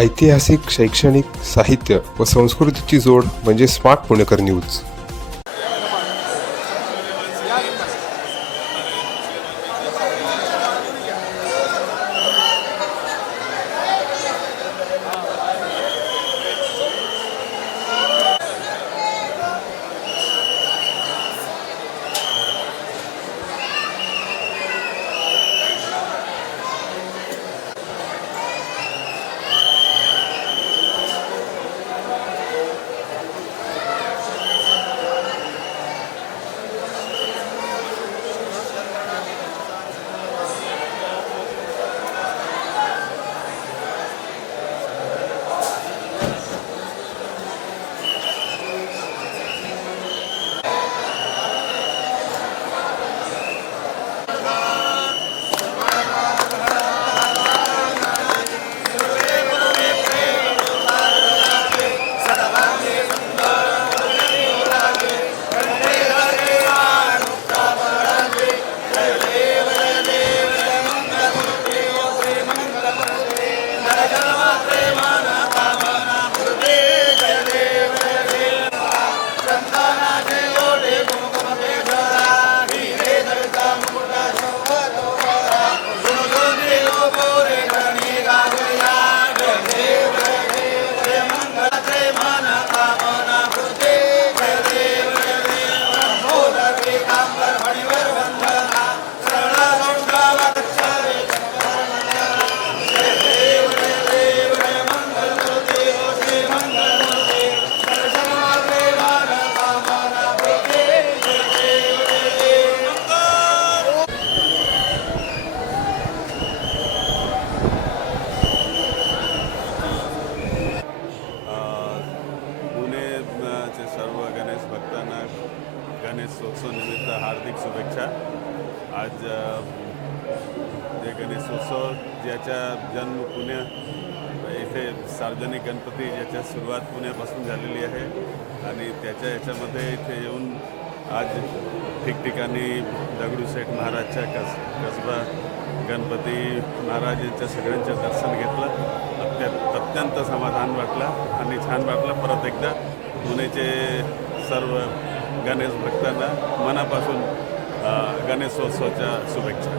ऐतिहासिक, शैक्षणिक, साहित्य व संस्कृतीची जोड म्हणजे स्मार्ट पुणेकर न्यूज. पुणेचे सर्व गणेश भक्तांना गणेशोत्सव निमित्त हार्दिक शुभेच्छा. आज जे गणेशोत्सव ज्याच्या जन्म पुणे येथे सार्वजनिक गणपती ज्याच्या सुरुवात पुण्यापासून झालेली आहे आणि त्याच्या याच्यामध्ये इथे येऊन आज ठिकठिकाणी दगडूशेठ महाराजच्या कसबा गणपती महाराज यांच्या सगळ्यांचं दर्शन घेतलं. अत्यंत समाधान वाटलं आणि छान वाटलं. परत एकदा पुणेचे सर्व गणेश भक्तांना मनापासून गणेशोत्सवाच्या शुभेच्छा.